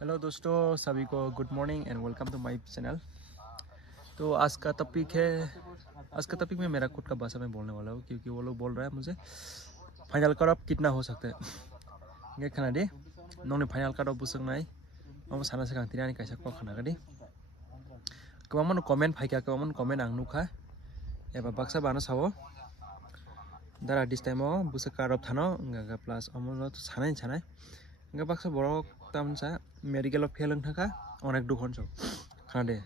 Hello दोस्तों, सभी को good morning and welcome to my channel. तो आज का टॉपिक में मेरा खुद का भाषा में बोलने वाला हूँ, क्योंकि वो लोग बोल रहा है मुझे फाइनल कट ऑफ कितना हो सकता है। ये खाना दे नौने फाइनल कट ऑफ बुसंगनाय हम साना से कांतिना नि कैसा को खाना गदे कबामन कमेन्ट फाइका कबामन कमेन्ट आं नुखा एबा बाक्सा बानो सावो दारा दिस टाइम बुसा कट ऑफ थानो गा प्लस अमन तो सानाय गा बाक्सा बरक तामसा मेडिकल फेल थाका अनेक दुखन सब खाना दे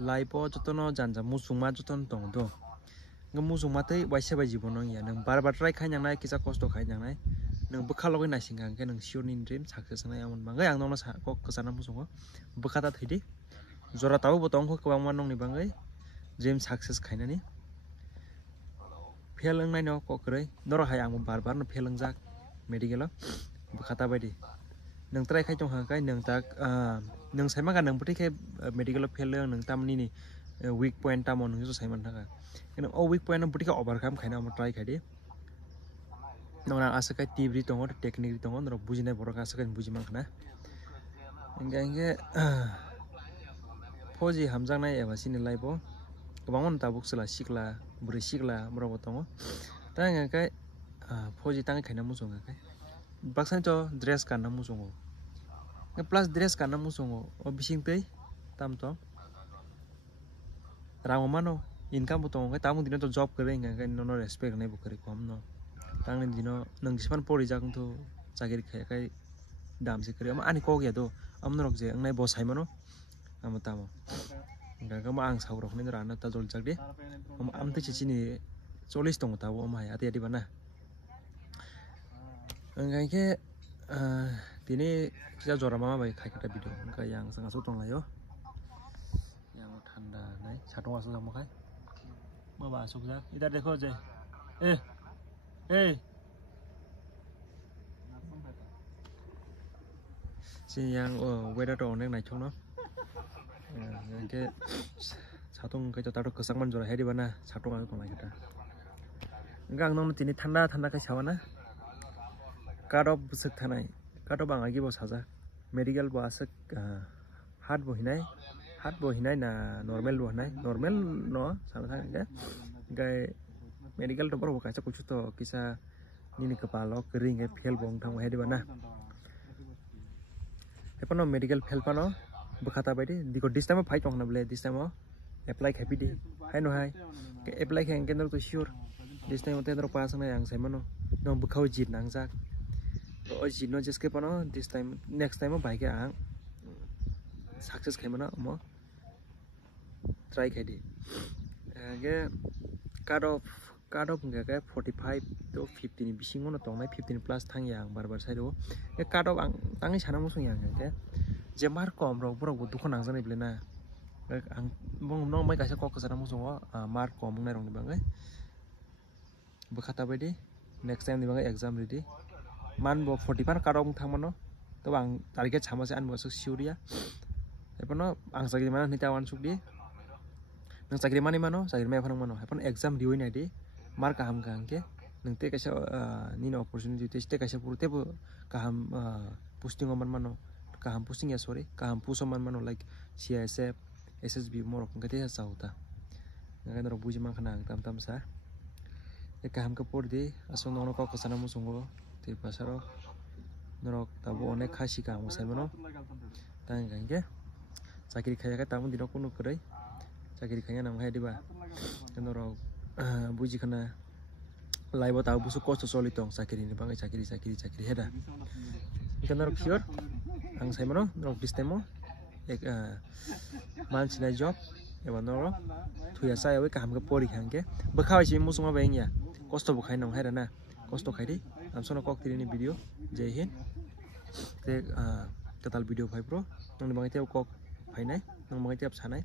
लाइफ जतन जानजा मुसुमा जतन दं दो मुसुमाते वाइसे बाय जीवन या नों बार बार ट्राई खायनांनाय किसा खस्थ' खायनांनाय नों बोखालगै नायसिंगा के नों सियरनि ड्रीम सक्सेस नाय आमन बांगै आं नोंनो सा कसाना मुसुङो बोखाता थैदि जरा ताबो बतंखौ गोबां मान नंनि बांगै ड्रीम सक्सेस खायनानि फेल नायनो ककरै नरो हाय आं बार बार फेल जाक मेडिकल बोखाता बायदि नों ट्राई खाय दं हांखाय नों ता नों सायमा गा नों बथिखाय मेडिकल फेल नों तामनि वीक पॉइंट तामो नों जो सायमान थाका नों ओ वीक पॉइंट बथिखा ओवरकम खायना हम ट्राई खायदि नोंना आसकाय टिब्रि दङ टेक्निक दङ नरो बुजिनाय बरक आसकाय बुजिमान खाना इंगे फौजी हामजानाय एबा सिनि लाइफो गोबां ताबुक सला सिखला बुरै सिखला बरक दङ ता इंगे फौजी तांगै खायना मुसुङाखाय बाक्सानि तो ड्रेस गानना मुसुङो प्लस ड्रेस गानना मुसुङो ओ बिसिंतै तामतो राव मानो इनकाम बतंगै तामु दिनो तो जॉब करे इंगे नो रेस्पेक्ट नै बकरै कम न तांनि दिनो नों जिसान परि जागोन तो जागिर खायखाय दामसे करे आनि को गया तो अमनरक जे अंगनाय बसाय मानो आम तामो गागा आं सावरक नै राना ता जल जागदे आमते चिचिनि 40 दङ ताबो अमाय आते आदि बाना अंगायके दिनै किसा जरा मामा बाय खायखाता भिडिअ अंगाय आं संगासो दंलायो yang ठंडा नाय साथों आसो जामखाय माबा आसुक जा इधर देखो जे ए si yang weather to onek naithok no ke satung kai to tato kesangman jora hedi bana satung ang tonglai kita gang nong tini thanda kai sawana kadop busuk thanai kadop ang agi bo saja medical bo asuk hat bo hinai na normal bo hinai normal no sama thang ke gai medical to boro kaisa kuchu to kisa nini kepalo kering ke fail bong thang hedi bana एपनो medical fail पानो बखाता बायदि दिको this time fight होना बले this time apply खापि दि हाय नो हाय के अप्लाई खाय केंद्र तो श्योर दिस टाइम तेंद्र पास ना आं सायमानो नो बखाव जित नांजाक तो ओ जिनो जेसके पानो दिस टाइम नेक्स्ट टाइम बाय के आं सक्सेस खायमानो म ट्राई खायदि के कार्ड ऑफ के 45 to 50 ni bisingo no tongnai 15 plus thang yang barbar sairo e card of आं तांगै साना मुसुं yang के जे मार कम रो बरो दुखन नांजानाय ब्लेना आं बंग न माय कासा कक साना मुसुं मार कम नाय रंनि बांगै बखाता बायदि नेक्स्ट टाइम नि बांगै एग्जाम रेडी मान बो 45 कार्ड ऑफ थांमानो तो आं टारगेट सामासे आन बसो सिउरिया एपनो आं सागि माना निता वान सुकदि नों सागि मानि मानो सागि माय फरं मानो एपन एग्जाम दिवै नायदि मार kaham ke नोंते कैसा नीनो अपॉर्चुनिटी टेस्टे कैसा पुरते बो kaham posting man mano kaham posting ya sorry kaham puso man mano like CISF SSB morok ngate ya sauta ngagan ro buji man khana tam sa e kaham ka por di aso nono ko kasana mu sungo te pasaro norok tabo onek khasi ka mo sai mano tang gange sakiri khaya ka tamu dino kunu krai sakiri khaya nam khai diba norok buji khana live ताव बुसु कस्ट सलि दं साकिरि नि बाङै साकिरि हेदा इकनर cure आं साइमनो नक this time एक मानसिना job एबा नरो थुया सायाव काम के परीक्षा के बखावैसि मुसुमा बायनिया कस्ट बखाय नं हैराना कस्ट खायदि आमसनो ककतिनि भिडिअ जय हिन्द ते टोटल भिडिअ फाइ प्रो नंनि बाङै तेव कक फाइनाय नंनि बाङै तेव सानाय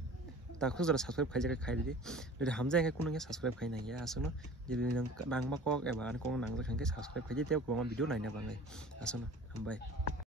ताखौ जरा सब्सक्राइब खायजाय खायदि जुदि हामजाय के कुनु के सब्सक्राइब खायनाय गया आसनो जुदि नों नांमा कक एबा आन कक नांजा खांके सब्सक्राइब खायदि तेव गोबां भिडिअ नायना बाङै आसनो हामबाय।